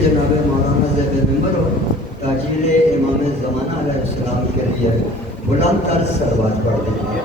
جناب مولانا زید ممبر ہو تاجیل امام زمانہ علیہ السلام کے لیے بلند تر صلوات پڑھ دیجیے۔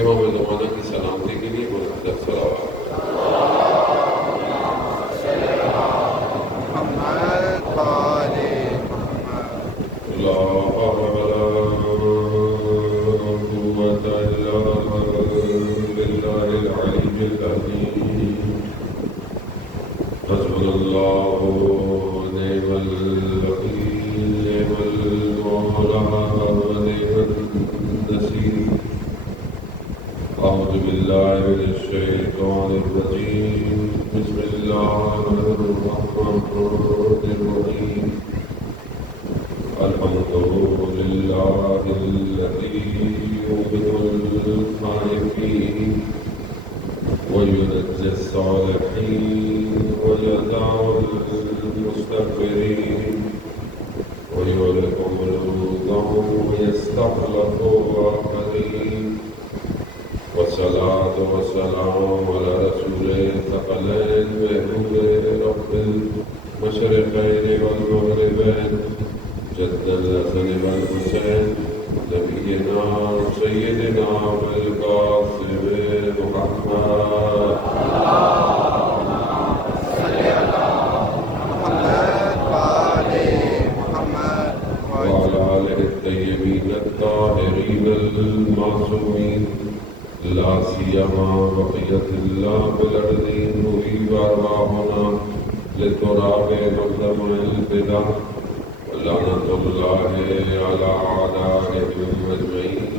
امام زمانہ کی سلامتی کے لیے مقدس صلوات۔ حسبنا اللہ ونعم الوکیل نعم المولا ونعم النصیر۔ أعوذ بالله من الشيطان الرجيم بسم الله الرحمن الرحيم الحمد لله الذي يوقظ الخائفين وينجي الصالحين ويدع المستكبرين ويهلك ملوكهم ويستخلف آخرين والصلاة والسلام على رسول الثقلين محبوب رب المشرقين والمغربين جد الحسن والحسين نبينا سيدنا والقاسم محمد وعلى آله الطيبين الطاهرين المعصومين لا سيما بقية الله بالأرضين نريد أرواحنا للتراب مقدم البدع ولعنة الله على أعدائهم أجمعين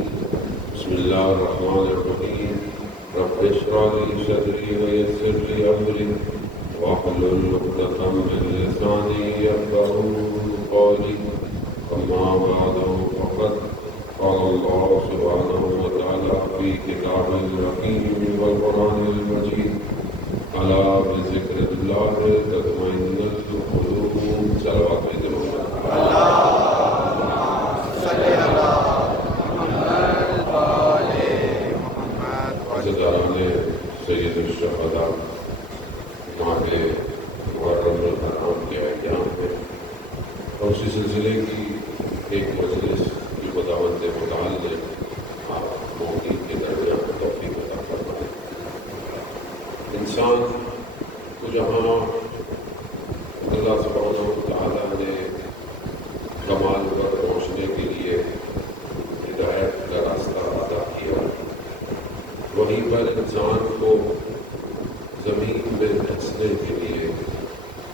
بسم الله الرحمن الرحيم رب اشرح لي صدري ويسر لي أمري واحلل عقدة من لساني يفقهوا قولي أما بعد فقد قال الله سبحانه وتعالى في كتابه الحكيم والقرآن المجيد ألا بذكر الله تطمئن القلوب صلوات محمد اللهم صل على محمد وآل محمد عزیزان سید الشہداء ماہ محرم الحرام کے ایام ہے اور اسی سلسلے کی ایک مجلس کی بداوت متعال نے مومنین کے درمیان توفیق عطا فرمائے۔ انسان کو جہاں اللہ سبحانہ وتعالیٰ نے کمال پر پہنچنے کے لیے ہدایت کا راستہ عطا کیا، وہیں پر انسان کو زمین میں دھنسنے کے لیے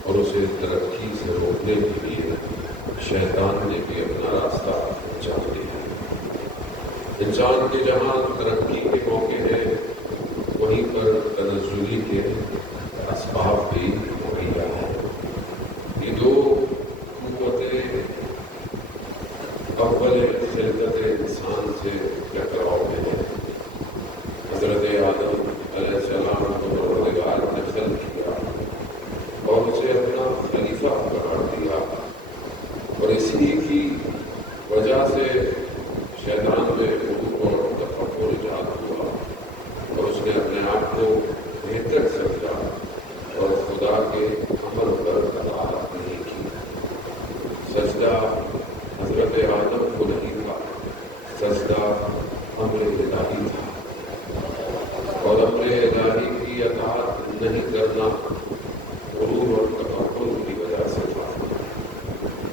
اور اسے ترقی سے روکنے کے لیے شیطان نے بھی اپنا راستہ چاہ دیا۔ انسان کے جہاں ترقی کے موقع ہیں وہیں پر تنزلی کے اسباب بھی مہیا ہیں۔ یہ دو قوتیں اول خلقت انسان سے ٹکراؤ میں ہیں۔ حضرت آدم علیہ السلام کو پروردگار نے خلق کیا اور اسے اپنا خلیفہ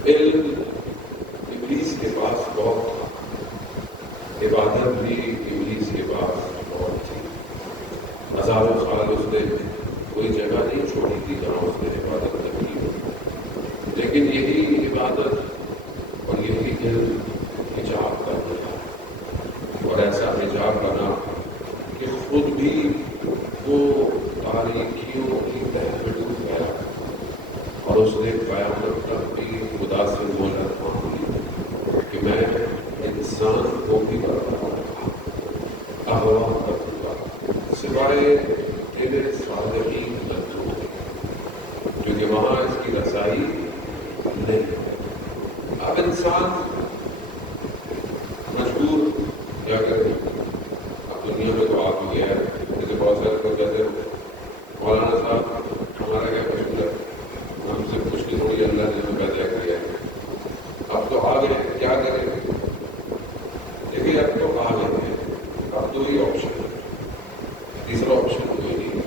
علم ابلیس کے پاس بہت تھا، عبادت بھی ابلیس کے پاس بہت تھی. ہزاروں سال اس نے کوئی جگہ نہیں چھوڑی تھی جہاں اس نے عبادت نہ کی ہو. لیکن یہی عبادت اور یہی علم حجاب کا بنا، اور ایسا حجاب بنا کہ خود بھی وہ تاریکیوں کی تہ میں ڈوب گیا، اور اس نے قیامت تک بھی خدا سے مہلت مانگی کہ میں انسان کو بھی برابر اغوا کروں گا سوائے تیرے صالحین بندوں کے، کیونکہ وہاں اس کی رسائی نہیں. اب انسان مجبور کیا کرے، اب دنیا میں تو آ بھی گیا ہے. جیسے بہت سارے لوگ کہتے ہیں مولانا صاحب ہمارا کیا قصور ہے، ہم سے کچھ نہیں، تھوڑی اللہ نے ہمیں پیدا کیا ہے، اب تو آ گئے کیا کریں. دیکھیے اب تو آ گئے ہیں، اب تو یہ آپشن ہے، تیسرا آپشن کوئی نہیں.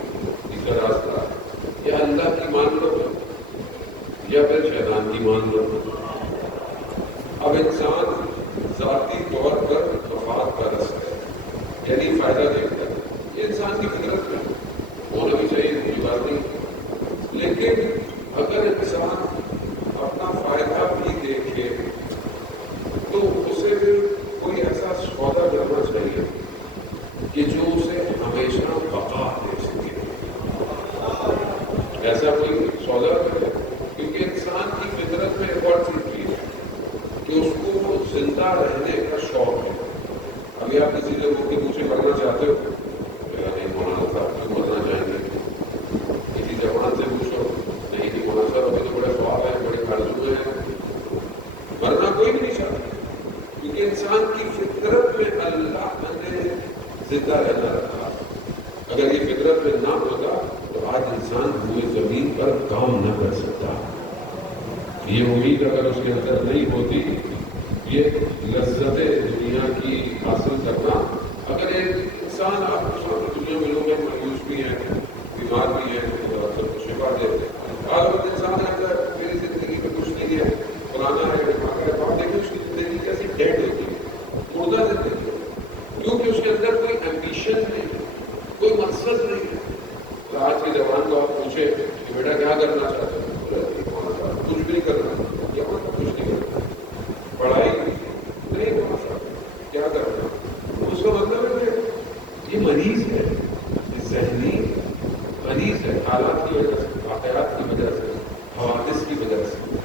تیسرا راستہ یا اللہ کی مان لو یا پھر شیطان کی مان لو. اب انسان ذاتی طور پر مفاد کا رس ہے، یعنی فائدہ دیکھتا ہے. یہ انسان کی فطرت میں ہونا بھی چاہیے، کوئی بات نہیں. لیکن اگر انسان اپنا فائدہ بھی دیکھے تو اسے پھر کوئی ایسا سودا کرنا چاہیے کہ جو اسے ہمیشہ بقا دے سکے. ایسا کوئی سودا کرے، کیونکہ انسان کی فطرت میں ایک اور چیز ہے کہ اس کو زندہ رہنے کا شوق ہے. ابھی آپ کسی لوگوں کے پیچھے پڑھنا چاہتے ہو، نہیں مولانا صاحب کیوں مرنا چاہیں گے، کسی جوان سے پوچھو، نہیں مولانا صاحب ابھی تو بڑے خواب ہیں، بڑے آرزو ہیں. مرنا کوئی بھی نہیں چاہتا، کیونکہ انسان کی فطرت میں اللہ نے زندہ رہنا رکھا. اگر یہ فطرت میں نہ ہوتا تو آج انسان پوری زمین پر کام نہ کر سکتا. یہ امید اگر اس کے اندر نہیں ہوتی، یہ لذت دنیا کی حاصل کرنا. اگر ایک انسان آپ دنیا میں لوگ ہیں مایوس بھی ہیں، بیمار بھی ہیں، سب کو شفا دے. اگر انسان اگر میری زندگی میں کچھ نہیں ہے، پرانا ہے، بیمار ہے، آپ دیکھیں اس کی زندگی کیسی ڈیڈ ہوتی ہے، مردہ زندگی ہے، کیونکہ اس کے اندر کوئی ایمبیشن نہیں ہے، کوئی مقصد نہیں ہے. تو آج کے جوان کو آپ پوچھے کہ بیٹا کیا کرنا چاہتے ہیں، کچھ بھی نہیں کرنا، کچھ نہیں کرنا، پڑھائی نہیں ہونا، کیا کرنا. اس کا مطلب ہے کہ یہ مریض ہے، یہ ذہنی مریض ہے، حالات کی وجہ سے، واقعات کی وجہ سے، حوادث کی وجہ سے.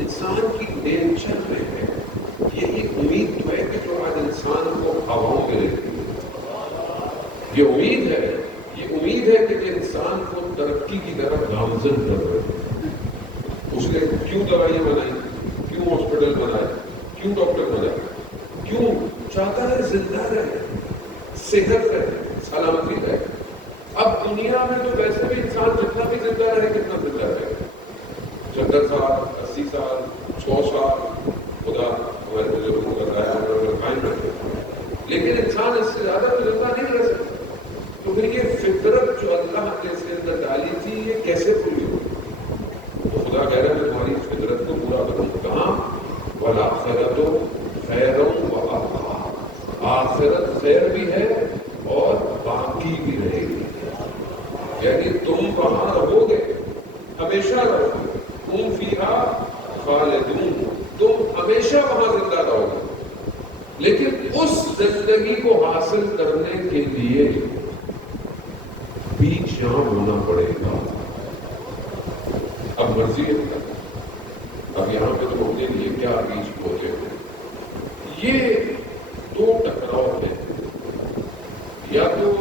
انسان کی نیچر میں ہے یہ ایک امید تو ہے کہ جو آج انسان کو ہواؤں میں رہتی ہے، یہ امید ہے، یہ امید ہے کہ یہ انسان کو ترقی کی طرف گامزن کر رہے ہیں. اس نے کیوں دوائیاں بنائی، کیوں ہاسپٹل بنائے، کیوں ڈاکٹر بنائے، کیوں چاہتا ہے زندہ رہے، صحت رہے، سلامتی رہے. اب دنیا میں تو ویسے بھی انسان جتنا بھی زندہ رہے کتنا زندہ رہے، 70 سال 80 سال 100 سال خدا ہمارے بزرگوں کا رہا ہے قائم رکھے. لیکن انسان اس سے زیادہ تو زندہ نہیں رہ سکتا. تو پھر یہ فطرت جو اللہ نے اس کے اندر ڈالی تھی یہ کیسے پوری ہوئی؟ تو خدا کہہ رہا ہے میں تمہاری فطرت کو پورا کروں. کہاں؟ والآخرۃ خیر وابقیٰ، آخرت خیر بھی ہے اور باقی بھی رہے گی. یعنی تم وہاں رہو گے، ہمیشہ رہو گے. تم فیہا خالدون، تم ہمیشہ وہاں زندہ رہو گے. لیکن اس زندگی کو حاصل کرنے کے لیے بیچ یہاں ہونا پڑے گا. اب مرضی ہے، اب یہاں پہ تو ہونے لیے کیا بیچ ہوتے ہیں. یہ دو ٹکراؤ ہیں، یا تو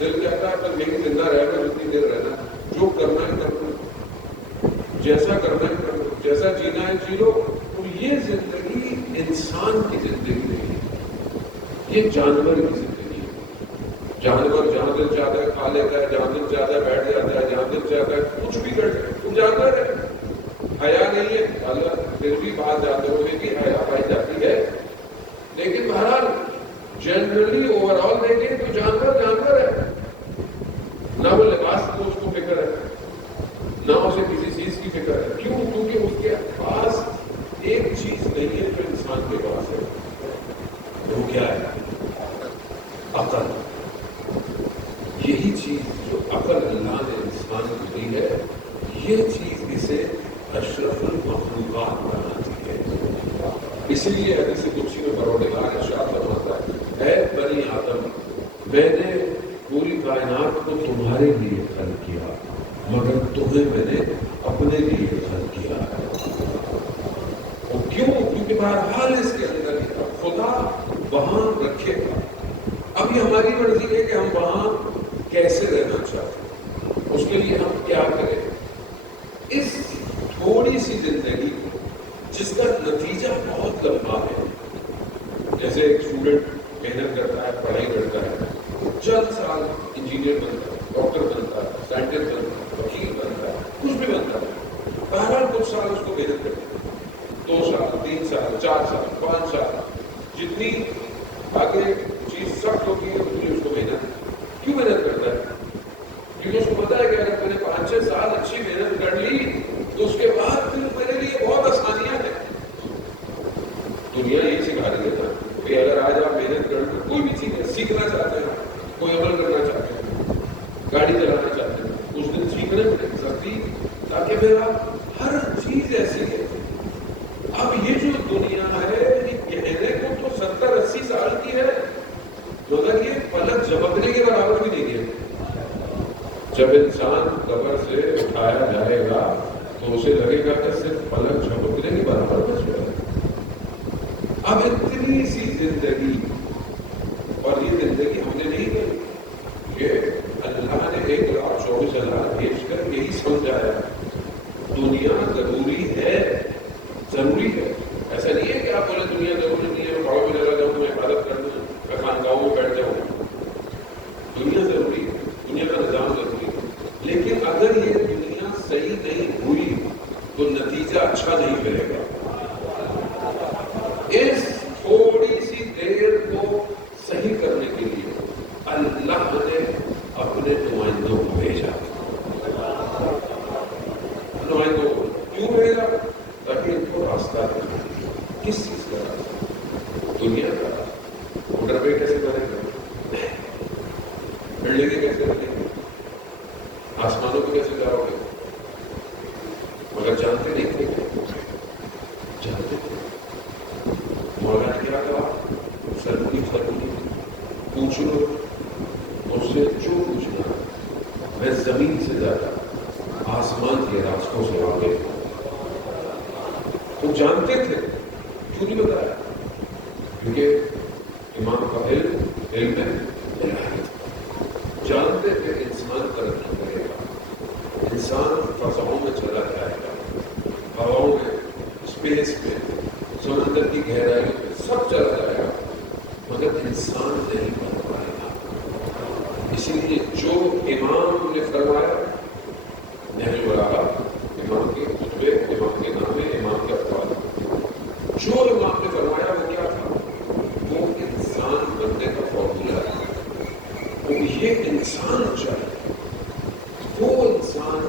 دل کہتا ہے پر یہی زندہ رہنا، جتنی دیر رہنا، جو کرنا ہے کرنا، جیسا کرنا ہے کرنا، جیسا جینا ہے جی لو. تو یہ زندگی انسان کی زندگی نہیں ہے، یہ جانور کی زندگی ہے. جانور جہاں دل چاہتا ہے کھا لیتا ہے، جہاں دل چاہتا ہے بیٹھ جاتا ہے، جہاں دل چاہتا ہے کچھ بھی کرتا ہے. تم جانور ہے، حیا نہیں ہے. اللہ پھر بھی باہر جاتے ہوئے بھی حیا پائی جاتی ہے. لیکن بہرحال جنرلی اوور آل دیکھیں تو جانور جانور ہے. نہ وہ لباس کو اس کو فکر ہے، نہ اسے کسی چیز کی فکر ہے. کیوں؟ کیونکہ اس کے پاس انسان کے پاس ہے وہ کیا ہے؟ عقل. یہی چیز جو عقل اللہ نے انسان کو دی ہے یہ چیز اسے اشرف المخلوقات بناتی ہے. اسی لیے حدیث قدسی میں پروردگار ارشاد فرماتا ہے اے بنی آدم میں نے پوری کائنات کو تمہارے لیے خلق کیا مگر تمہیں میں نے اپنے لیے خلق کیا ہے. اور کیوں؟ کیونکہ بہرحال اس کے اندر خدا وہاں رکھے گا. اب یہ ہماری مرضی ہے کہ ہم وہاں کیسے رہنا چاہتے ہیں، اس کے لیے ہم کیا کریں. اس تھوڑی سی زندگی جس کا نتیجہ بہت لمبا ہے، جیسے ایک اسٹوڈنٹ محنت کرتا ہے پڑھائی کرتا ہے چند سال انجینئر بنتا ہے ڈاکٹر بنتا ہے سائنٹسٹ بنتا ہے وکیل بنتا ہے کچھ بھی بنتا ہے، بہرحال کچھ سال اس کو محنت کرتے ہیں 2 سال 3 سال 4 سال 5 سال جتنی آگے چیز سخت ہوتی ہے اتنی اس کو محنت کیوں محنت کرتا ہے؟ کیونکہ اس کو پتا ہے کہ اگر میں نے 5-6 سال اچھی محنت کر لی تو اس کے بعد پھر میرے لیے بہت آسانیاں ہیں. دنیا یہی سکھا رہی ہے نا کہ اگر آج آپ محنت کر لیں کوئی بھی چیز سیکھنا چاہتے ہیں کوئی عمل کرنا چاہتے ہیں گاڑی چلانا چاہتے ہیں اس دن سیکھنے میں سکتی تاکہ میرا ہر چیز ایسی ہے. اب یہ جو دنیا ہے یہ کہنے کو تو 70-80 سال کی ہے مگر یہ پلک جھپکنے کے برابر بھی نہیں ہے. جب انسان قبر سے اٹھایا جائے گا تو اسے لگے گا کہ صرف پلک جھپکنے کے برابر بچ گیا. اب اتنی سی زندگی اور یہ زندگی ہم نے نہیں کی کہ اللہ نے 1,24,000 بھیج کر یہی سمجھایا دنیا ضروری ہے. ضروری ہے ایسا نہیں ہے کہ آپ بولے دنیا ضروری نہیں ہے میں پہاڑوں میں چلا جاؤں میں عبادت کر دوں میں خانقاہوں میں بیٹھ جاؤں. دنیا ضروری ہے دنیا کا نظام ضروری ہے لیکن اگر یہ دنیا صحیح نہیں ہوئی تو نتیجہ اچھا نہیں ملے گا. اس تھوڑی سی دیر کو صحیح کرنے کے لیے اللہ نے اپنے نمائندوں کو بھیجا. نمائندوں کو کیوں بھیجا؟ تاکہ ان کو راستہ دکھائے. کس چیز کا راستہ؟ دنیا کا. موٹر پہ کیسے کریں گے؟ بلڈنگیں کیسے رکھیں گے؟ آسمانوں پہ کیسے جاؤ گے؟ مگر جانتے نہیں تھے جانتے تھے. مولا نے کیا کہا سرگنی پوچھ لو مجھ سے جو پوچھنا میں زمین سے زیادہ آسمان کے راستوں سے آگے. تو جانتے تھے کیوں نہیں بتایا؟ کیونکہ امام کا علم ہے جانتے تھے انسان ترقی کرے گا انسان فضاؤں میں چلا جائے گا ہواؤں میں اسپیس میں سمندر کی گہرائیوں میں سب چلا جائے گا مگر انسان نہیں بن پائے گا. اسی لیے جو امام نے فرمایا نہج البلاغہ امام کے خطبے امام کے نامے امام کے اقوال جو امام نے فرمایا وہ کیا تھا؟ وہ انسان بننے کا فارمولا ہے. وہ یہ انسان چاہیے وہ انسان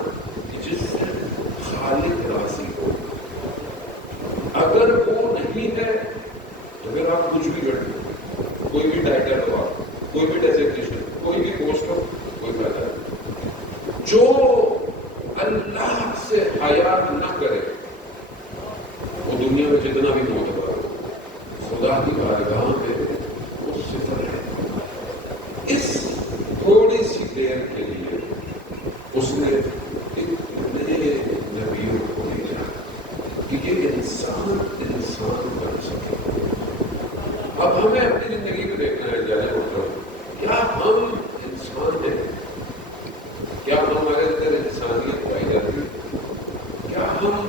جس سے خالق راضی ہو. اگر وہ نہیں ہے تو پھر آپ کچھ بھی کرتے کوئی بھی ٹائٹل ہو آپ کوئی بھی ڈیزگنیشن کوئی بھی پوسٹ ہو کوئی فائدہ نہیں. جو اللہ سے حیا نہ کرے وہ دنیا میں جتنا بھی معتبر ہو خدا کی بارگاہ میں اس سے فرق ہے. اس تھوڑی سی دیر کے لیے اس نے اتنے نبیوں کو بھیجا کہ یہ انسان بن سکے. اب ہمیں اپنی زندگی کو دیکھنا ہے جانے مطلب کیا ہم انسان ہیں؟ کیا ہمارے اندر انسانیت پائی جاتی ہے؟ کیا ہم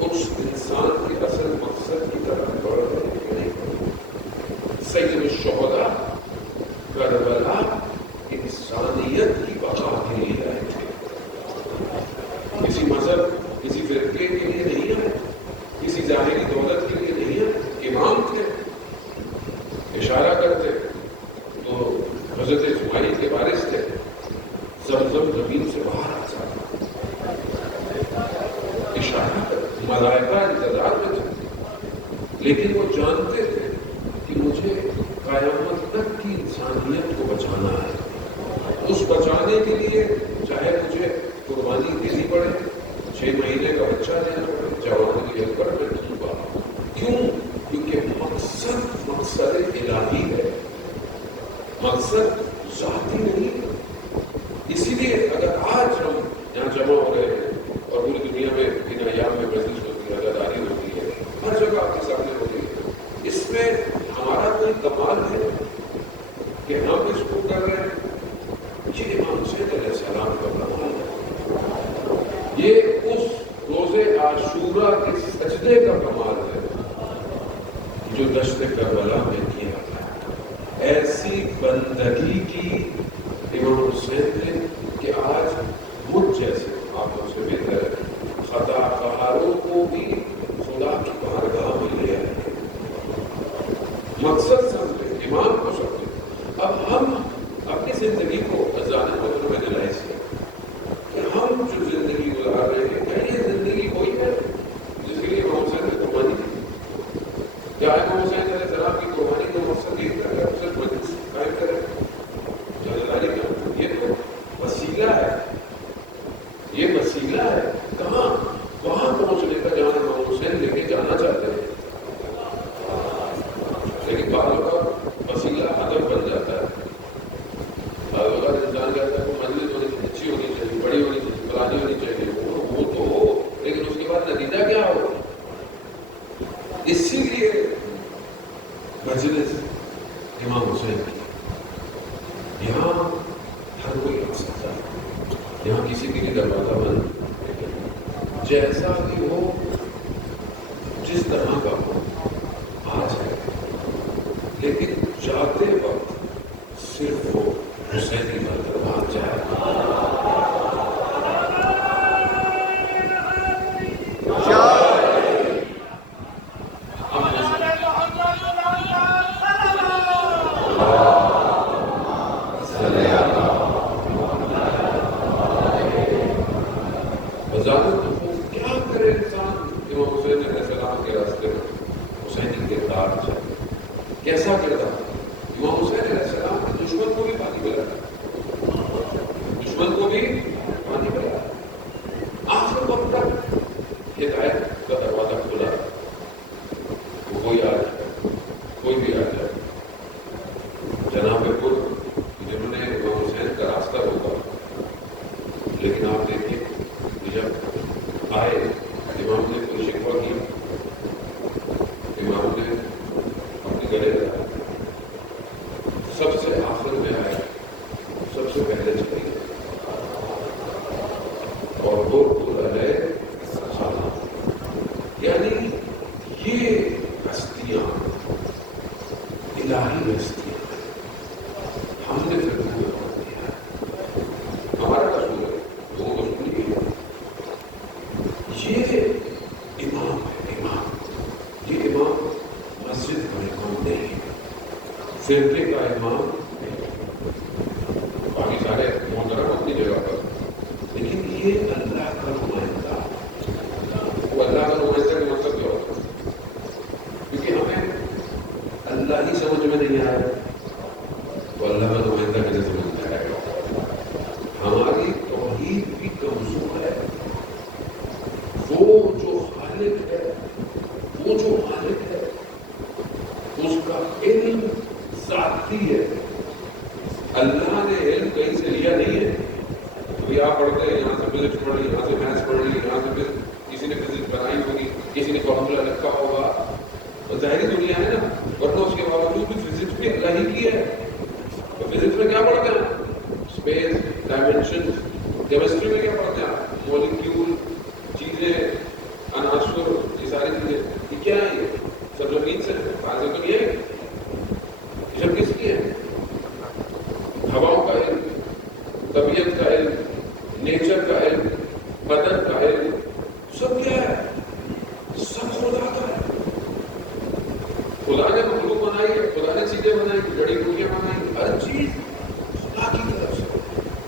اس انسان کے اصل مقصد کی طرف بڑھ رہے ہیں کہ نہیں؟ سید الشہداء کربلا انسانیت کی بقا کے لیے آئے تھے. کسی مذہب کسی فرقے کے لیے نہیں آئے کسی ظاہری دولت کے لیے نہیں آئے. امام تھے اشارہ کرتے تو حضرت اسماعیل کے وارث تھے زمزم زمین سے باہر آ جاتا اشارہ کرتے ملائکہ انتظار میں تھے لیکن وہ جانتے تھے کہ مجھے قیامت تک کی انسانیت کو بچانا ہے. اس بچانے کے لیے چاہے مجھے قربانی دینی پڑے، 6 مہینے کا بچہ دینا پڑے، جوان کی ہیلپ پر میں دوں گا. کیوں؟ کیونکہ مقصد الہی ہے، مقصد ذاتی نہیں. اسی لیے اگر آج ہم یہاں جمع ہو رہے ہیں اور پوری دنیا میں ان ایام میں مجلس ہوتی ہے، اداداری ہوتی ہے، ہر جگہ آپ کے سامنے ہوتی ہے، اس میں ہمارا کوئی کمال ہے کہ ہم اس کو کر رہے ہیں؟ یہ امام حسین علیہ السلام کا کمال ہے، یہ اس روز عاشورہ کے سجدے کا کمال ہے جو دشت کربلا میں کیا گیا. ایسی بندگی کی امام حسین نے کہ آج مجھ جیسے آپ لوگ سے بہتر خطا کاروں کو بھی خدا کی بارگاہ میں لے آئے. مقصد سمجھے، امام کو سمجھے. اب ہم اپنی زندگی کو ازانے بدلوں میں دلائی سے کہ ہم جو زندگی گزار رہے ہیں، کیا یہ زندگی کوئی ہے جس کے لیے امام حسین نے قربانی دی؟ کیا امام حسین علیہ السلام کی قربانی کا مقصد یہ تھا کہ صرف مجلس قائم کرے؟ یہ تو وسیلہ ہے، یہ وسیلہ ہے. کہاں؟ وہاں پہنچنے کا جہاں امام حسین لے کے جانا چاہتے ہیں. لیکن بعض اوقات وسیلہ ہدف بن جاتا ہے. بعض اوقات انسان کہتا ہے کہ مجلس ہونی چاہیے، اچھی ہونی چاہیے، بڑی ہونی چاہیے، پرانی ہونی چاہیے. وہ تو ہو، لیکن اس کے بعد نتیجہ کیا ہو؟ اسی لیے مجلس امام حسین کی، یہاں ہر کوئی آ سکتا ہے، یہاں کسی کے لیے دروازہ بند نہیں. جیسا بھی ہو، جس طرح کا ہو، آ جائے. لیکن جاتے وقت صرف وہ حسینی مذہب آ جائے. کیا کرے انسان امام حسین علیہ السلام کے راستے میں؟ حسینی کردار چاہیے. کیسا کردار؟ امام حسین علیہ السلام نے دشمن کو بھی پانی پلایا، دشمن کو بھی پانی پلایا. آخر وقت تک ہدایت کا دروازہ کھلا. وہ کوئی آ جائے، کوئی بھی آ جائے. جناب پور جنہوں نے امام حسین کا راستہ روکا، لیکن آپ دیکھیے جب آئے امام نے کوئی شکوہ کیا، امام نے اپنے گلے لگا. سب سے آخر میں آئے، سب سے پہلے چلی گئے اور وہ پورا ہے. یعنی یہ ہستیاں الہی ہستیاں ہم نے پھر دیا. ہمارا قصور ہے، وہ قصور نہیں ہے. یہ امام ہے، امام. یہ امام مسجد کا امام نہیں، فرقے کا امام نہیں. باقی سارے محترم اپنی جگہ پر، لیکن یہ اللہ کا نمائندہ. وہ اللہ کا نمائندہ کا مطلب کیا ہوتا ہے؟ کیونکہ ہمیں اللہ ہی سمجھ میں نہیں آیا تو اللہ کا نمائندہ کیسے سمجھ میں آئے گا؟ ہماری توحید بھی کمزور ہے. وہ جو خالق ہے، وہ جو مالک ہے، اس کا علم ذاتی ہے. اللہ نے علم کہیں سے لیا نہیں ہے. کوئی آپ پڑھتے ہیں، یہاں سے فزکس پڑھ لی، یہاں سے میتھس پڑھ لی، یہاں سے کسی نے فزکس بنائی ہوگی، کسی نے فارمولا لکھا ہوگا. تو ظاہری دنیا ہے نا، ورنہ اس کے باوجود بھی فزکس بھی اللہ ہی کی ہے. تو فزکس میں کیا پڑھتے ہیں؟ Space, dimension. کیمسٹری میں کیا پڑھتے ہیں؟ مالیکیول، چیزیں، عناصر، یہ ساری چیزیں. یہ کیا ہے؟ یہ سب زمین سے حاصل تو نہیں ہے. یہ سب کس کی ہے؟ ہواؤں کا علم، طبیعت کا علم، نیچر کا علم، بدن کا علم، سب کیا ہے؟ سب خدا کا ہے. خدا نے مخلوق بنائی ہے، خدا نے چیزیں بنائی، جڑی بوٹیاں بنائی، ہر چیز خدا کی طرف سے.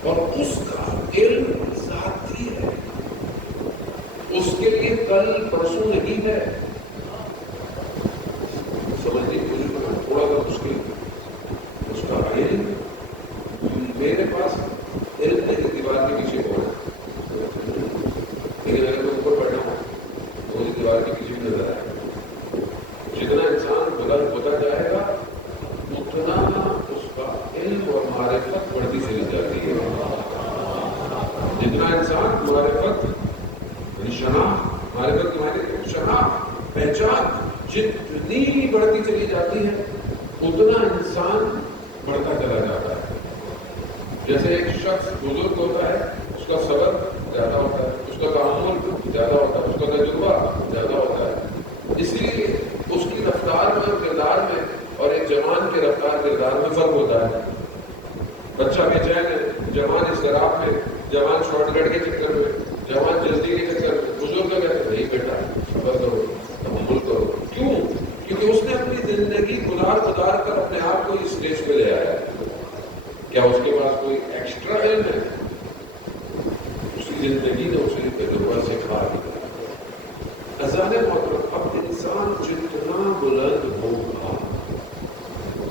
اور اس کا علم ذاتی ہے. اس کے لیے کل پرسوں نہیں ہے. پہچان جتنی بڑھتی چلی جاتی ہے اتنا انسان بڑھتا چلا جاتا ہے. جیسے ایک شخص بزرگ ہوتا ہے اس کا صبر زیادہ ہوتا ہے, اس کا تحمل زیادہ ہوتا ہے, اس کا تجربہ زیادہ ہوتا ہے. اس لیے اس کی رفتار میں اور کردار میں اور ایک جوان کے رفتار کردار میں فرق ہوتا ہے. بچہ بے چین ہے, جوان اضطراب میں, جوان شارٹ کٹ کے چکر میں, جوان جلدی کے چکر میں. بزرگ کا کہتے ہیں نہیں بیٹا صبر کرو, تحمل کرو. کیوں؟ کیونکہ اس نے اپنی زندگی گزار کر اپنے آپ کو اس اسٹیج پہ لے آیا ہے. کیا اس کے پاس کوئی ایکسٹرا علم ہے؟ اس کی زندگی نے اسے تجربہ سکھا دیا. عزیزان محترم, اب انسان جتنا بلند ہوگا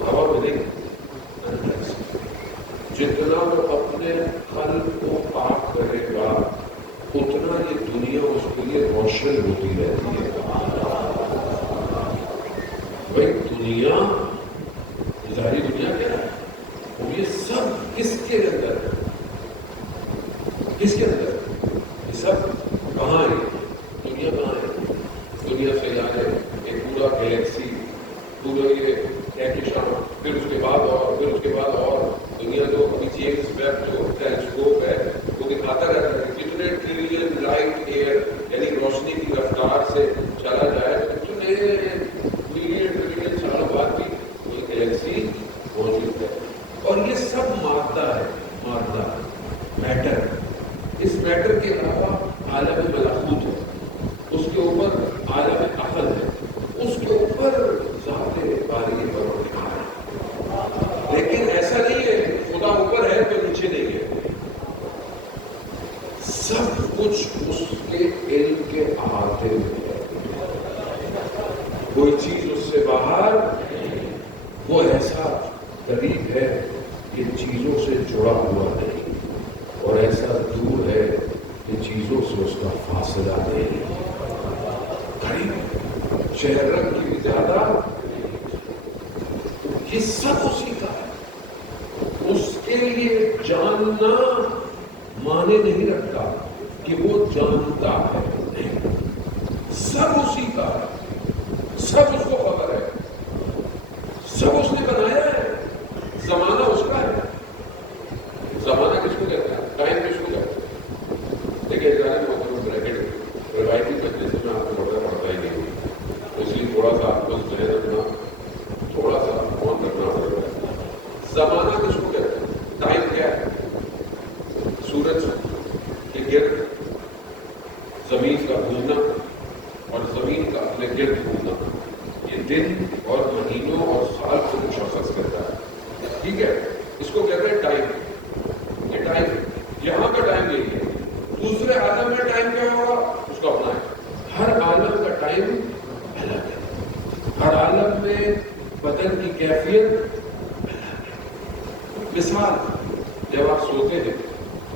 ہوا میں نہیں, جتنا وہ اپنے قلب کو پاک کرے گا اتنا یہ دنیا اس کے لیے روشن ہوتی رہتی ہے. بھائی دنیا, ظاہری دنیا کیا ہے؟ وہ یہ سب کس کے اندر ہے؟ کس کے اندر ہے؟ یہ سب کہاں ہے؟ دنیا کہاں ہے؟ دنیا سیارے, ایک پورا گلیکسی, پورا یہ کہکشاں, پھر اس کے بعد اور پھر اس کے بعد اور دنیا جو ابھی جیمس ویب جو ٹیلیسکوپ ہے وہ دکھاتا رہتا ہے کتنے ٹریلین لائٹ ایئر یعنی روشنی کی رفتار سے چلا جائے کتنے ٹریلین سالوں بعد بھی وہ گلیکسی موجود ہے. اور یہ سب مادہ ہے, مادہ میٹر. اس میٹر کے علاوہ عالم ملکوت ہے, اس کے اوپر عالم عقل ہے, اس کے اوپر ذات باری پروردگار ہے. لیکن ایسا نہیں ہے خدا اوپر ہے تو نیچے نہیں ہے. سب کچھ اس کے علم کے احاطے میں ہے. کوئی چیز اس سے باہر, وہ ایسا قریب ہے کہ چیزوں سے جڑا ہوا نہیں, اور ایسا دور ہے کہ چیزوں سے اس کا فاصلہ نہیں. قریب شہر رنگ کی بھی زیادہ, یہ سب اسی کا ہے. اس کے لیے جاننا معنی نہیں رکھتا کہ وہ جانتا ہے, نہیں, سب اسی کا ہے, سب اس کو خبر ہے, سب اس نے بنایا ہے. زمانہ اس کا ہے. زمانہ کس کو کہتا ہے؟ ٹائم کس کو کہتا ہے؟ دیکھیے بریکٹ روایتی مجلس میں آپ کو پڑھتا ہی نہیں ہوئی, اس لیے تھوڑا سا آپ کو ذہن رکھنا, تھوڑا سا فون کرنا پڑ رہا ہے. زمانہ کس کو کہتا ہے؟ ٹائم کیا ہے؟ سورج کے گرد زمین کا گھومنا اور زمین کا اپنے گرد گھومنا, یہ دن اور مہینوں اور سال کو مشخص کرتا ہے. ٹھیک ہے, اس کو کہتے ہیں ٹائم. یہ ٹائم یہاں کا ٹائم یہی ہے. دوسرے عالم میں ٹائم کیا ہوگا اس کا اپنا ہے. ہر عالم کا ٹائم الگ ہے. ہر عالم میں بدن کی کیفیت. مثال, جب آپ سوتے ہیں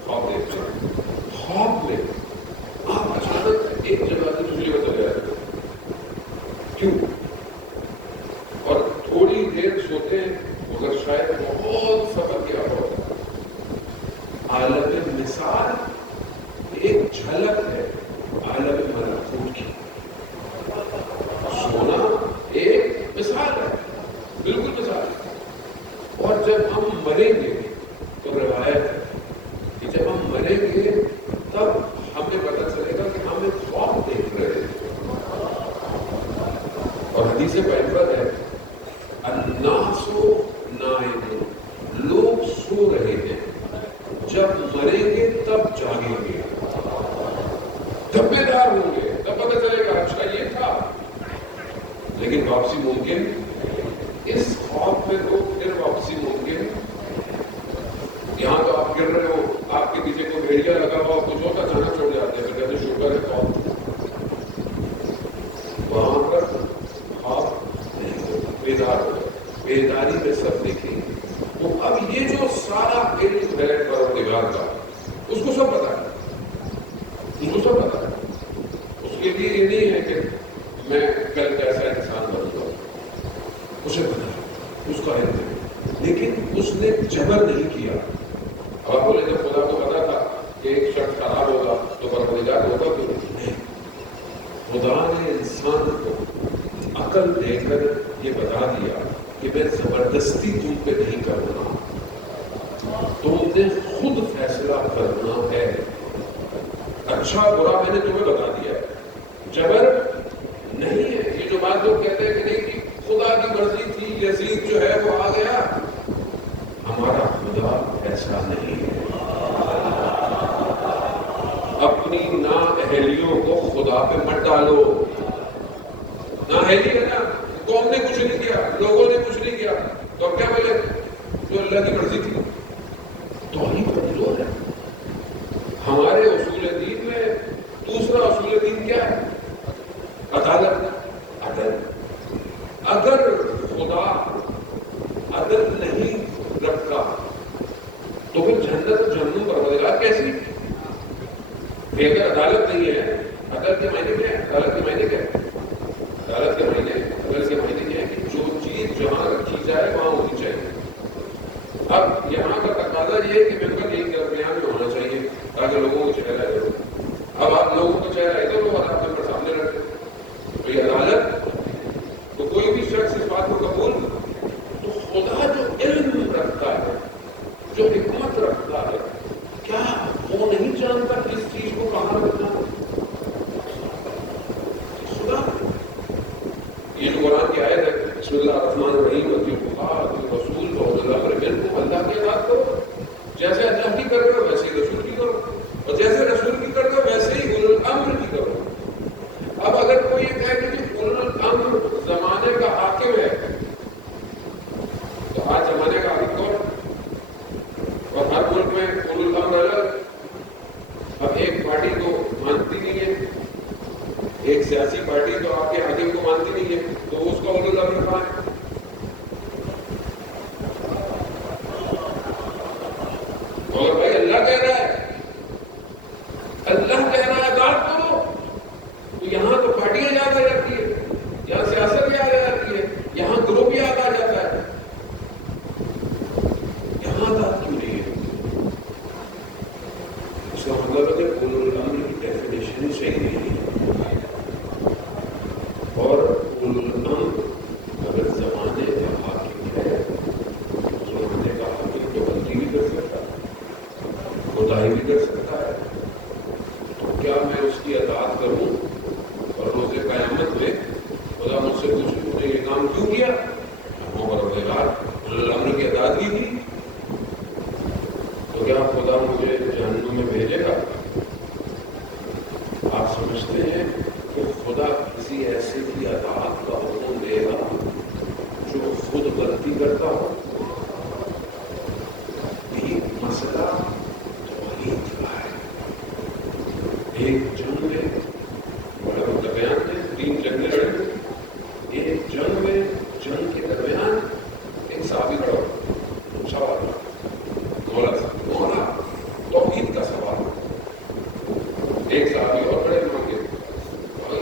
خواب دیکھتے ہیں, خواب میں آپ اچانک ایک جگہ سے دوسری جگہ چلے جاتے ہیں. کیوں؟ اور تھوڑی دیر سوتے ہیں مگر شاید بہت سفر کیا ہو. عالم مثال ایک جھلک ہے عالم ملکوت کی. سونا ایک مثال ہے, بالکل مثال ہے. اور جب ہم مریں گے تو روایت ہے کہ جب ہم مریں گے تب ہمیں پتہ چلے گا کہ ہم ایک خواب دیکھ رہے ہیں. اور حدیث پیغمبر ہے الناس نائمون, لوگ سو رہے ہیں, جب مریں گے تب جاگیں گے, تب بیدار ہوں گے, تب پتہ چلے گا اچھا یہ تھا. لیکن واپسی ممکن, اس خواب میں تو پھر واپسی ممکن. یہاں تو آپ گر رہے ہو, آپ کے پیچھے کوئی بھیڑیا لگا ہوا, کچھ ہوتا اچانک چھوڑ جاتے ہیں, کہتے شکر ہے خواب. وہاں پر خواب بیدار ہو, بیداری میں سب دیکھیں گے. وہ اب یہ جو سارا علم ہے پروردگار کا, اس کو سب پتا ہے, اس کو سب پتا ہے. اس کے لیے یہ نہیں ہے کہ میں کل کیسا انسان بنوں گا, اسے پتا ہے, اس کا علم ہے. لیکن اس نے جبر نہیں کیا. اب آپ بولے جب خدا کو پتا تھا کہ ایک شخص خراب ہوگا تو پروردگار ہوگا کیوں نہیں؟ خدا نے انسان کو عقل دے کر یہ بتا دیا کہ میں زبردستی تم پہ نہیں کرنا، تم نے خود فیصلہ کرنا ہے، اچھا برا میں نے تمہیں بتا دیا ہے، جبر نہیں ہے۔ یہ جو بات لوگ کہتے ہیں کہ نہیں کہ خدا کی مرضی تھی، یزید جو ہے وہ آ گیا، ہمارا خدا ایسا نہیں ہے۔ اپنی نااہلیوں کو خدا پہ مت ڈالو۔ نااہلی ہے نا، قوم نے کچھ نہیں کیا، لوگوں نے کچھ نہیں کیا، تو اب کیا بولے؟ جو اللہ کی مرضی تھی۔ توحید کا جو ہے ہمارے اصول دین میں دوسرا اصول دین کیا ہے؟ عدالت۔ عدل، اگر خدا عدل نہیں رکھتا تو پھر جنت اور جہنم پروردگار کیسی؟ اگر عدالت نہیں ہے، عدالت کے معنی کیا ہے؟ عدالت کے معنی کیا ہے؟ عدالت کے معنی کیا ہے کہ جو چیز جہاں رکھی جائے وہاں ہونی چاہیے۔ اب یہاں کا تقاضا یہ ہے کہ ممبر ایک درمیان میں ہونا چاہیے تاکہ لوگوں کو چہرہ آئے۔ اب آپ لوگوں کو چہرہ آئے تو لوگ آپ ممبر سامنے رکھتے، تو یہ عدالت، تو کوئی بھی شخص اس بات کو قبول، تو خدا جو علم رکھتا ہے، جو حکمت رکھتا ہے، کیا وہ نہیں جانتا کس چیز کو کہاں رکھنا؟ خدا، یہ جو قرآن کی آیت ہے بسم اللہ الرحمن الرحیم رسول کو اللہ کی اطاعت کرو، جیسے اللہ کی کر رہے ہو ویسے ہی رسول کی کرو، اور جیسے رسول کی کرتے ہو ویسے ہی اولو الامر کی کرو۔ اب اگر کوئی یہ کہے کہ اولو الامر زمانے کا حاکم ہے، تو آج زمانے کا حاکم کون؟ اور ہر ملک میں اولو الامر الگ۔ اب ایک پارٹی تو مانتی نہیں ہے، ایک سیاسی پارٹی تو آپ کے حاکم کو مانتی نہیں ہے، تو اس کا اولو الامر کہاں ہے؟ اور بھائی اللہ کہہ رہا ہے، اللہ کہہ رہا ہے اطاعت کرو، تو یہاں تو پارٹیاں یاد آ جاتی ہے، یہاں سیاست یاد آ جاتی ہے، یہاں گروپ یاد آ جاتا ہے، یہاں اطاعت کیوں نہیں ہے؟ اس کا مطلب ہے کہ اولو الامر کی ڈیفینیشن صحیح نہیں ہے، اور اولو الامر اگر زمانے کا حاکم ہے، زمانے کا حاکم تو غلطی بھی کر سکتا ہے، خدائی بھی کر سکتا ہے، تو کیا میں اس کی اطاعت کروں اور روز قیامت میں خدا مجھ سے پوچھے تم نے یہ کام کیوں کیا؟ پروردگار اولو الامر کی اطاعت کی تھی، تو کیا خدا مجھے جہنم میں بھیجے گا؟ آپ سمجھتے ہیں کہ خدا کسی ایسے کی اطاعت کا حکم دے گا جو خود غلطی کرتا ہو؟ یہ مسئلہ توحید کا ہے۔ ایک جنگ میں بڑا درمیان میں 3 جنگیں لڑیں، ایک جنگ میں جنگ کے درمیان ایک صحابی کھڑا ہو، سوال مولا توحید کا سوال، ایک صحابی اور کھڑے مانگے،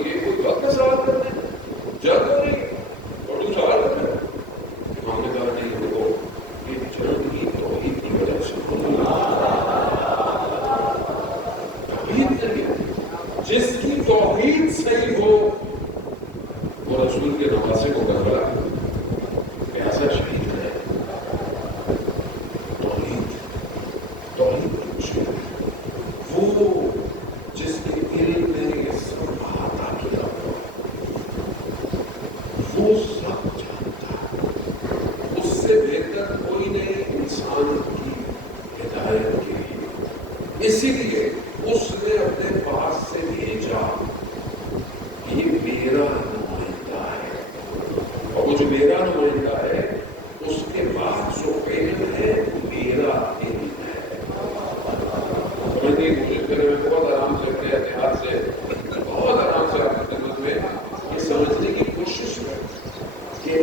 یہ کوئی وقت کا سوال کرتے ہیں، جنگ ہو رہی اور تم سوال کر رہے ہو؟ ہم نے کہا نہیں، دیکھو یہ جنگ کی توحید کی وجہ سے توحید نہیں، جس کی توحید صحیح ہو وہ رسول کے نواسے کو کربلا ایسا شہید ہے۔ توحید کچھ وہ جس کے علم میں یہ سب احاطہ کیا ہوا، وہ سب جانتا ہے، اس سے بہتر کوئی نہیں انسان کی ہدایت کے لیے، اسی لیے اس نے اپنے پاس سے بھیجا، یہ میرا نمائندہ ہے، اور وہ جو میرا نمائندہ ہے اس کے بعد جو علم ہے میرا علم ہے۔ سمجھنے کی کوشش کریں، میں بہت آرام سے اپنے احتیاط سے بہت آرام سے آپ کی خدمت میں یہ سمجھنے کی کوشش کریں کہ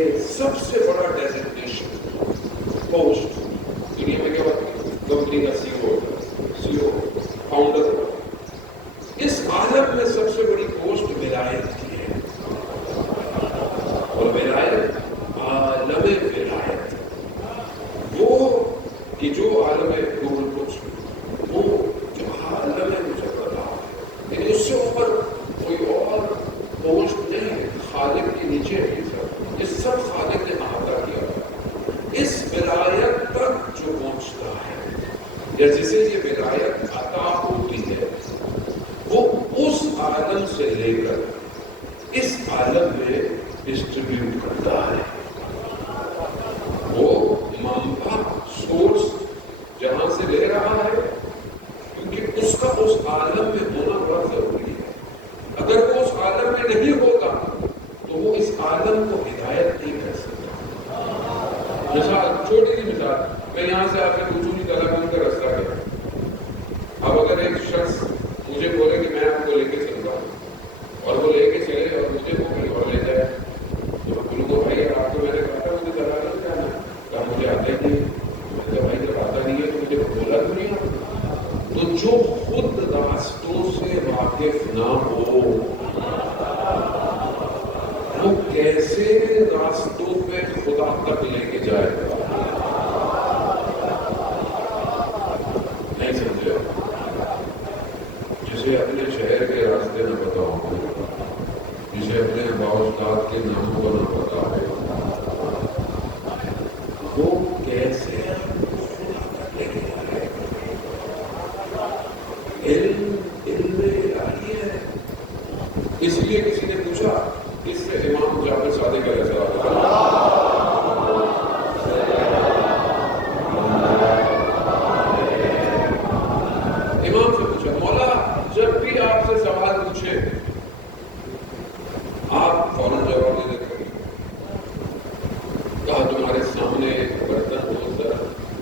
یہ سب خالق نے احاطہ کیا. اس ولایت تک جو پہنچتا ہے یا جسے یہ ولایت عطا ہوتی ہے وہ اس عالم سے لے کر اس عالم میں ڈسٹریبیوٹ کرتا ہے. وہ منبع سورس جہاں سے لے رہا ہے کیونکہ اس کا اس عالم میں ہونا بڑا ضروری ہے. اگر وہ اس عالم میں نہیں ہوگا تو وہ اس عالم کو ہدایت نہیں کر سکتا. مثال, چھوٹی سی مثال, میں یہاں سے آپ سے پوچھوں کہ کلا کون کا راستہ ہے. اب اگر ایک شخص مجھے بولے کہ میں آپ کو لے کے چلتا ہوں اور وہ لے کے چلے اور مجھے وہ کہیں اور لے جائے تو میں بولوں گا بھائی آپ کو میں نے کہا تھا مجھے چلا نہیں جانا, کہا مجھے آتا ہی نہیں. میں نے کہا بھائی جب آتا نہیں ہے تو مجھے بولا تو نہیں. تو جو خود راستوں سے واقف نہ ہو وہ کیسے راستوں پہ خدا تک لے کے جائے گا؟ نہیں سمجھے؟ جسے اپنے شہر کے راستے نہ پتا ہو, جسے اپنے باوجداد کے ناموں کا نہ پتا ہے, وہ کیسے لے کے جائے؟ علم الہی ہے. اس لیے کسی نے پوچھا اس سے امام جعفر صادق علیہ السلام امام سے پوچھا, مولا جب بھی آپ سے سوال پوچھے آپ فوراً جواب دے دیتے ہیں. کہا تمہارے سامنے ایک برتن ہوتا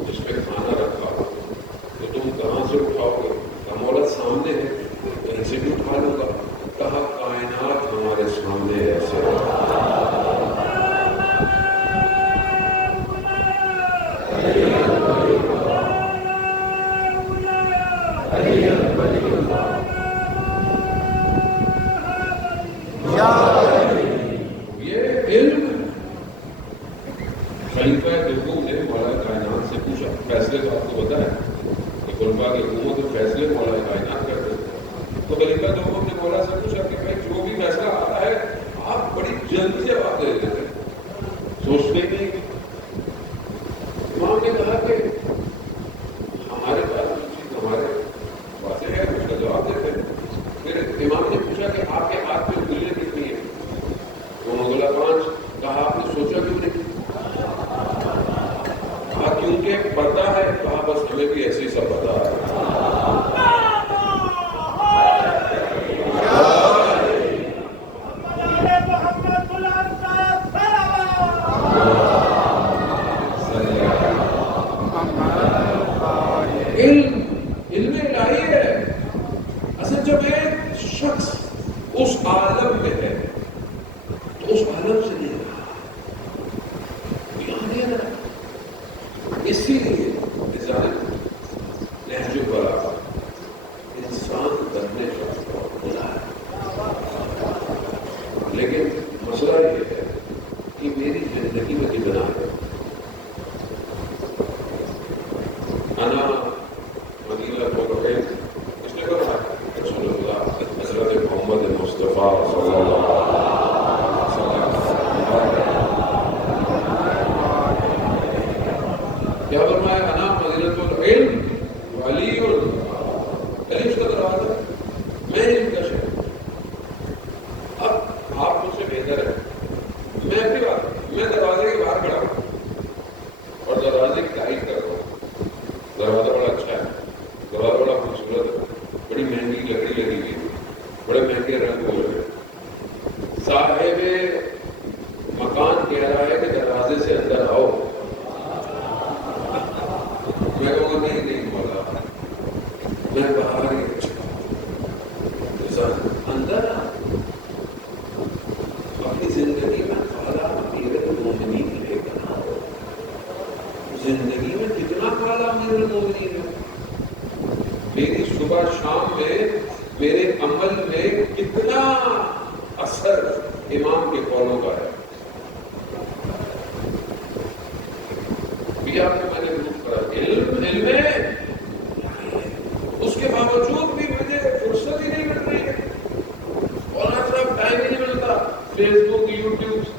جس پہ کھانا رکھا تو تم کہاں سے اٹھاؤ گے؟ کہا مولا سامنے ہے, کہیں سے بھی اٹھا لوں گا. کہا کائنات ہمارے سامنے ایسے یہ علم. خلیفہ دوم نے مولا کائنات سے پوچھا, فیصلے تو آپ کو پتا ہے کہ خلفاء کی حکومت اور فیصلے مولا کائنات کرتے تھے. تو خلیفہ دوم نے مولا سے پوچھا کہ بھائی جو بھی فیصلہ آ رہا ہے آپ بڑی جلدی سے بات دے دیتے ہیں, سوچتے نہیں. امام نے کہا کہ ہمارے پاس چیز ہمارے واضح ہے, اس کا جواب دیتے ہیں. پھر امام نے پوچھا کہ آپ کے ہاتھ میں انگلیاں کتنی ہیں؟ انہوں نے بولا 5. کہا آپ نے سوچا کیوں نہیں؟ کہا کیونکہ پتہ ہے. کہا بس ہمیں بھی ایسے ہی سب پتہ ہے. علم الہی ہے. اصل جب ایک شخص اس عالم میں ہے تو اس عالم سے نہیں رہا, یہاں نہیں رہا. اسی لیے نہج البلاغہ انسان بننے کا بولا ہے. لیکن مسئلہ یہ ہے کہ میری زندگی میں کتنا ہے. انا مدینہ کو کہے اس نے کہا رسول اللہ حضرت محمد مصطفیٰ صلی اللہ علیہ وسلم کیا فرمایا؟ انا مدینۃ العلم ولی علم کا دروازہ, میں علم کا شہر. اب آپ مجھ سے بہتر ہے, میں اپنی بات میں دروازے کے باہر کھڑا ہوں اور دروازے کی تائید کر رہا ہوں. دروازہ بڑا اچھا ہے, دروازہ بڑا خوبصورت ہے, بڑی مہنگی لکڑی لگی ہوئی, بڑے مہنگے رنگ ہو رہے ہیں. صاحب مکان کہہ رہا ہے کہ دروازے سے اندر آؤ. میں کہوں گا نہیں بولا, میں باہر ہی اندر اپنی زندگی میں خالا امیر المومنین لے کر آؤ. زندگی میں کتنا خالا امیر المومنین ہے. میری صبح شام میں میرے عمل میں کتنا اثر امام کے قولوں کا ہے. آپ کو میں نے روح کرا علم ہے, اس کے باوجود بھی مجھے فرصت ہی نہیں مل رہی ہے. اور طرف ٹائم ہی نہیں ملتا. فیس بک, یوٹیوب,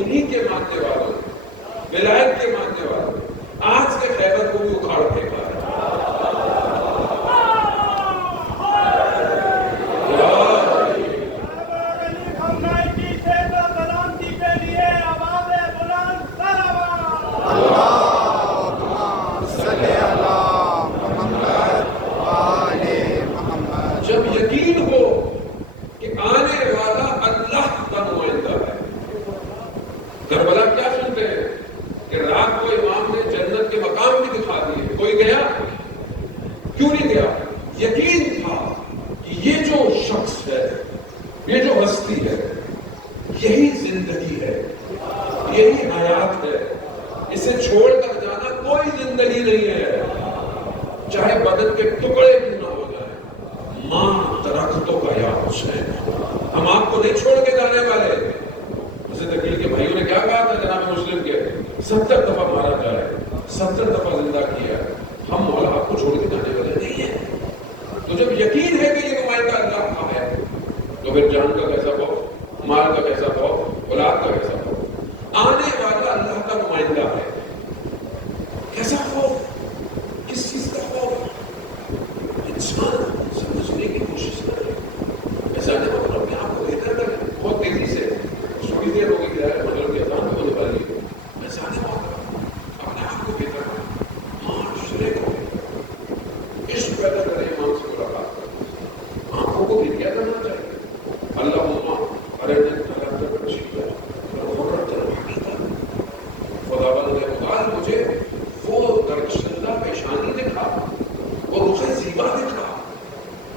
انہی کے ماننے والوں، ولایت کے ماننے والوں آج کے خیبر کو بھی اکھاڑ پھینکا ہے۔ جب یقین ہو کہ آنے والا اللہ کا نمائندہ ہے۔ کربلا کیا سنتے ہیں کہ رات کو امام نے جنت کے مقام بھی دکھا دیے، کوئی گیا؟ کیوں نہیں گیا؟ یقین تھا کہ یہ جو شخص ہے، یہ جو ہستی ہے، یہی زندگی ہے، یہی حیات ہے، اسے چھوڑ کر جانا کوئی زندگی نہیں ہے، چاہے بدن کے ٹکڑے کیوں نہ ہو جائے۔ ماں درختوں کا یا حسین، ہم آپ کو نہیں چھوڑ کے جانے والے۔ اسے تقریر کے بھائیوں نے کیا کہا تھا جناب مسلم کے؟ 70 دفعہ مارا جائے، 70 دفعہ زندہ کیا، ہم مولا آپ کو چھوڑ کے جانے والے نہیں ہیں۔ تو جب یقین ہے کہ یہ نمائندہ اللہ کا ہے تو پھر جان کا کیسا خوف، مال کا کیسا خوف، اولاد کا کیسا خوف؟ آنے والا اللہ کا نمائندہ ہے، کیسا خوف؟ کس چیز کا خوف؟ انسان سمجھنے کی کوشش کرے، ایسا نہیں مطلب اپنے آپ کو بہتر کرے بہت تیزی سے، تھوڑی دیر ہوگی کہ مطلب کے اذان ہونے والی ہے، ایسا نہیں مطلب اپنے آپ کو بہتر کرے، معاشرے کو عشق پیدا کرے، امام سے ملاقات کرے، آنکھوں کو بھی کیا کرنا چاہیے؟ اللہم ارنا الجنۃ بشیرا وغرۃ الحقیقہ، خداوند نے کہا مجھے وہ درخشندہ پیشانی دکھا، وہ رخ زیبا دکھا،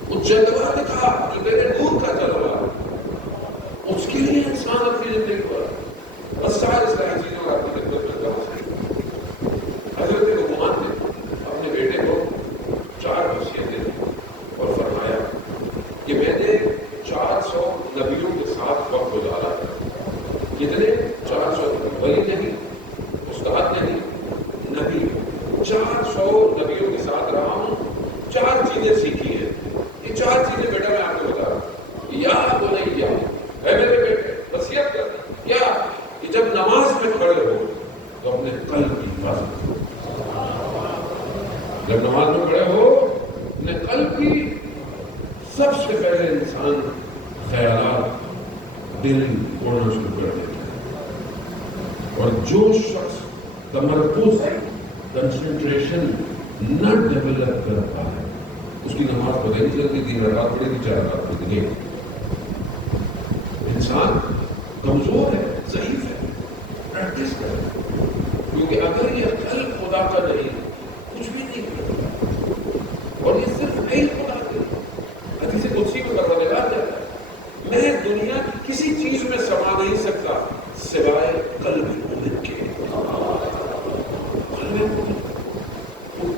وہ جلوہ دکھا جو میرے نور کا جلوہ ہے۔ اس کے لیے انسان اپنی زندگی پر بس سارے اسلامی چیزوں کا اپنی خدمت میں کرتا۔ حضرت لقمان نے اپنے بیٹے کو 4 وصیتیں دی اور فرمایا کہ میں نے 400 نبیوں کے ساتھ وقت گزارا ہے۔ کتنے؟ 400 ولی نہیں، استاد نہیں، نبی، 400 نبیوں کے ساتھ رہا ہوں، 4 چیزیں سیکھی ہیں۔ یہ 4 چیزیں بیٹا میں آپ کو بتا رہا ہوں، یا تو نہیں یا اے میرے بیٹے وصیت کر کیا کہ جب نماز میں کھڑے ہو تو اپنے قلب کی حفاظت کرو۔ جب نماز میں کھڑے ہو اپنے قلب کی، سب سے پہلے انسان خیالات دل توڑنا شروع کر دیتا ہے، اور جو شخص تمرکز کنسنٹریشن نہ ڈیولپ کرتا ہے اس کی نماز پتہ نہیں چلتی، 3 رکعت پڑھے گی 4 رکعت پڑھے گی۔ انسان کمزور ہے، ضعیف ہے، پریکٹس کرے، کیونکہ اگر یہ قلب خدا کا نہیں کچھ بھی نہیں کرتا، اور یہ صرف نہیں خدا کا۔ حدیث قدسی میں بتانے جاتا ہے میں دنیا کی کسی چیز میں سما نہیں سکتا سوائے قلب مومن کے۔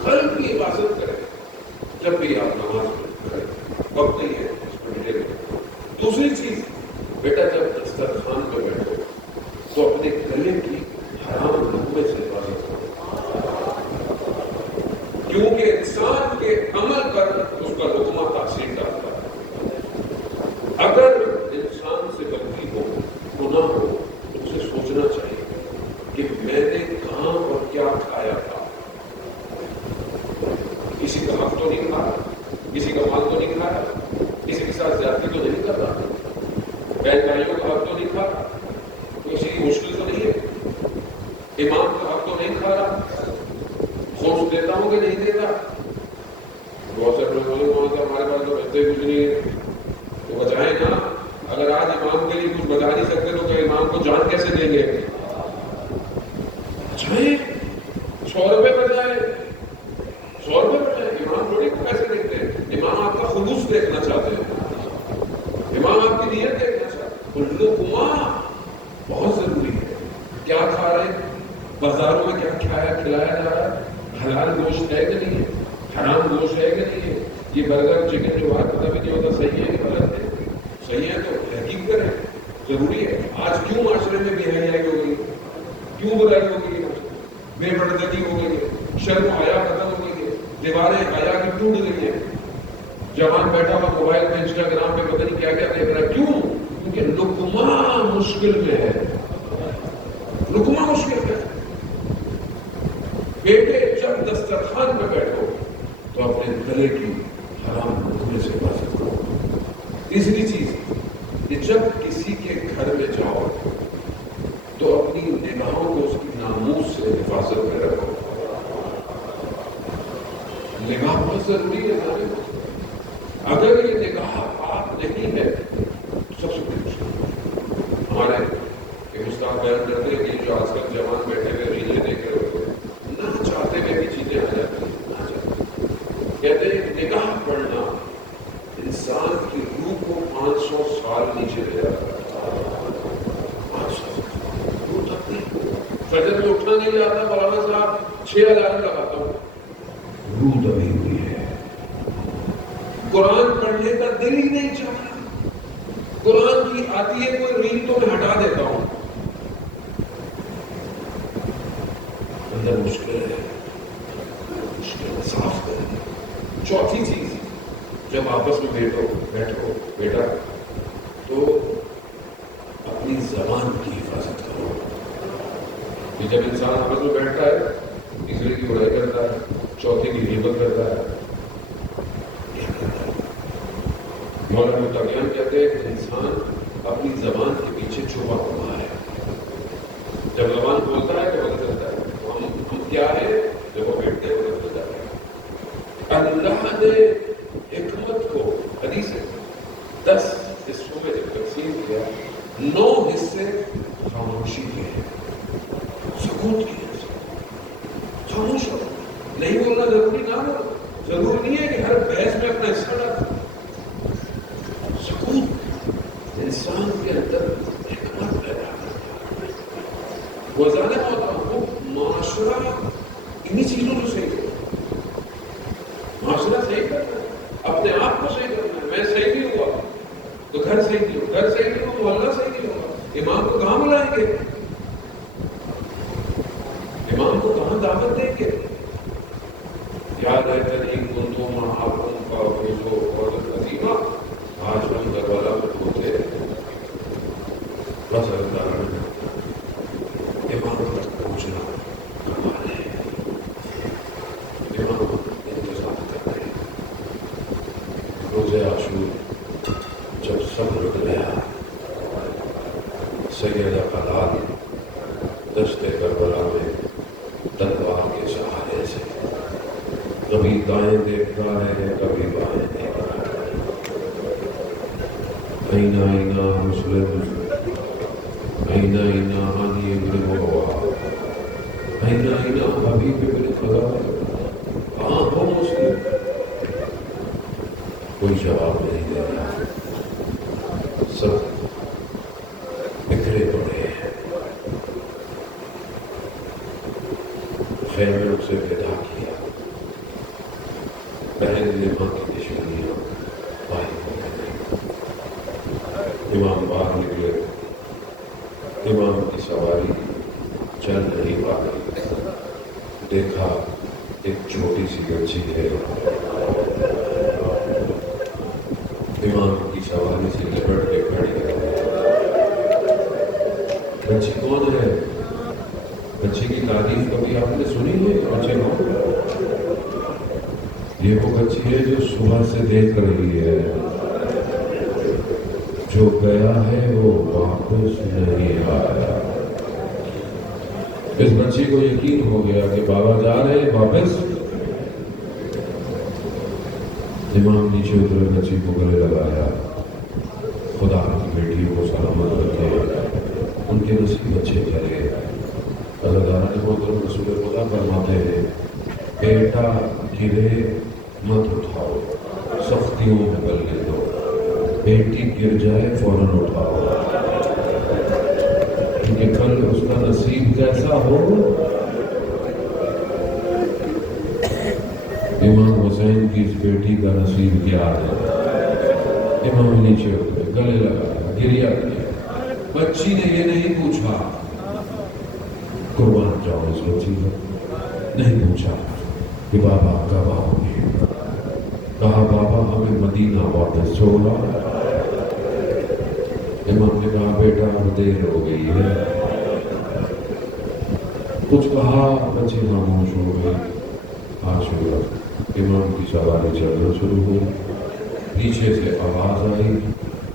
قلب کی حفاظت کرے جب بھی آپ نماز پڑھیں، وقت نہیں ہے اس کو ملے گا۔ دوسری چیز بیٹا جب دسترخوان پہ بیٹھو تو اپنے گلے کی حرام لقمے سے حفاظت کرو، کیونکہ انسان کے عمل پر اس کا لقمہ تاثیر ڈالتا ہے۔ اگر انسان سے غلطی ہو، گناہ ہو، تو اسے سوچنا چاہیے کہ میں نے کہاں اور کیا کھایا تھا۔ کسی کا حق تو نہیں کھایا، کسی کا مال تو نہیں کھایا، کسی کے ساتھ زیادتی تو نہیں کر رہا، بہن بھائیوں کا حق تو نہیں کھا رہا، کسی کی مشکل تو نہیں ہے، امام کا حق تو نہیں کھا رہا، سوچ دیتا ہوں کہ نہیں دیتا۔ بہت سے لوگ بولے ہمارے پاس تو بچے کچھ نہیں ہے، تو بچائیں نا۔ اگر آج امام کے لیے کچھ بتا نہیں سکتے تو کہ امام کو جان کیسے دیں گے؟ بچائیں، 100 روپے بچ جائے، 100 روپے بچ جائے، امام تھوڑی کو پیسے دیتے ہیں، امام آپ کا خلوص دیکھنا چاہتے ہیں، امام آپ کی نیت دیکھنا چاہتے ہیں۔ لقمہ بہت ضروری ہے، کیا کھا رہے ہیں، بازاروں میں کیا کھلایا جا رہا ہے، حلال گوشت ہے کہ نہیں ہے، حرام گوشت ہے کہ نہیں ہے، یہ برگر چکن جو باہر پتہ بھی نہیں ہوتا صحیح ہے کہ غلط ہے، صحیح ہے تو تحقیق کریں، ضروری ہے۔ آج کیوں معاشرے میں بے حیائی ہو گئی، کیوں برائی ہو گئی، بے پردگی ہو گئی ہے، شرم و حیا ختم ہو گئی ہے، دیواریں حیا کی ٹوٹ گئی ہیں، جوان بیٹھا ہوا موبائل پہ انسٹاگرام پہ پتہ نہیں کیا کیا دیکھ رہا ہے، کیوں؟ کیونکہ لقمہ مشکل میں ہے۔ کسی کے گھر میں جاؤ تو اپنی نگاہوں کو اس کی ناموس سے حفاظت میں رکھو. نگاہ بہت ضروری ہے ہمارے. اگر یہ نگاہ پاک نہیں ہے تو سب سے بڑی مشکل. ہمارے ایک استاد بیان کرتے ہیں کہ جو آج کل جوان بیٹھے ہوئے ریلیں دیکھ رہے ہوتے ہیں نہ چاہتے ہوئے بھی چیزیں آ جاتی ہیں. نہ چاہتے کہتے ہیں نگاہ پڑنا انسان کی روح کو 500 سال نیچے لے جاتا ہے. 500 روح تک نہیں. فجر میں اٹھنا نہیں جاتا. مولانا صاحب 6 الارم لگاتا ہوں, روح دبی ہوئی ہے. قرآن پڑھنے کا دل ہی نہیں چاہتا. قرآن کی آتی ہے کوئی ریل تو میں ہٹا دیتا ہوں. اندر مشکل ہے, مشکل صاف کریں. چوتھی چیز, جب آپس میں بیٹھو بیٹا تو اپنی زبان کی حفاظت کرو. کہ جب انسان آپس میں بیٹھتا ہے تیسرے کی برائی کرتا ہے, چوتھے کی غیبت کرتا ہے. مولانا متقیان کہتے ہیں کہ انسان اپنی زبان کے پیچھے چھپا ہوا ہے. جب زبان بولتا ہے تو بدل جاتا ہے. ہم کیا ہے جب وہ بیٹھتے ہیں بدل جاتا ہے. اللہ نے حکمت کو حدیث 10 حصوں میں جب تقسیم کیا 9 حصے خاموشی کے ہیں, سکوت کی ہے. خاموش ہو, نہیں بولنا ضروری نہ ہو. ضروری نہیں ہے کہ ہر بحث میں اپنا حصہ ڈالو. سکوت انسان کے اندر حکمت پیدا کرتا ہے. وہ زیادہ ہوتا وہ معاشرہ انہی چیزوں سے صحیح کرتا. معاشرہ صحیح کرنا ہے, اپنے آپ کو صحیح کرنا ہے. میں صحیح نہیں ہوا تو گھر صحیح نہیں ہو, گھر صحیح نہیں ہو محلہ صحیح نہیں ہوگا. امام کو کہاں بلائیں گے, امام کو کہاں دعوت دیں گے. یاد ہے ترین گندوں محاوروں کا فیضو اور عظیمہ. آج ہم دربارہ میں پہنچے بس اللہ امام تک پہنچنا کمال ہے. امام انتظام کر رہے ہیں. روزے عاشور جب سب رک گیا, سیدہ کا لال دشت کربلا میں تلوار کے سہارے سے کبھی دائیں دیکھ رہا ہے کبھی بائیں دیکھ رہا ہے. اینا اینا مسلم اینا اینا آنی ابن ہوا اینا اینا حبیب ابن خدا. کہاں ہو مسلم؟ کوئی جواب نہیں دے رہا. سب بکھرے پڑے ہیں. خیر میں اسے پیدا کیا. بہن نے ماں کی دشمنیاں پائی ہو گئی. امام باہر نکلے. امام کی سواری چل نہیں پا رہی. دیکھا ایک چھوٹی سی بچی ہے. امام کی سواری سے لپٹ کے کھڑی ہے. بچی کون ہے؟ بچی کی تعریف کبھی آپ نے سنی ہے؟ بچے کون؟ یہ وہ بچی ہے جو صبح سے دیکھ رہی ہے. جو گیا ہے وہ واپس نہیں آیا. اس بچی کو یقین ہو گیا کہ بابا جا رہے ہیں واپس. امام نیچے اترے, بچی کو گلے لگایا. خدا کی بیٹیوں کو سلامت رکھے, ان کے نصیب اچھے کرے. اللہ تعالیٰ نے محترم رسول خدا فرماتے ہیں بیٹا گرے مت اٹھاؤ, سختیوں میں گلنے دو. بیٹی گر جائے فوراً اٹھاؤ, کیونکہ کل اس کا نصیب کیسا ہو. امام حسین کی اس بیٹی کا نصیب کیا ہے. امام نیچے اترے, گلے لگایا, گریا کیا. بچی نے یہ نہیں پوچھا قربان جاؤ اس بچی کو, نہیں پوچھا کہ بابا کب آؤ گے. کہا بابا ہمیں مدینہ واپس چھوڑا. امام نے کہا بیٹا اب دیر ہو گئی ہے. کچھ کہا, بچی خاموش ہو گئی. امام کی سواری چلنا شروع ہوئی. پیچھے سے آواز آئی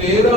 13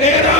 13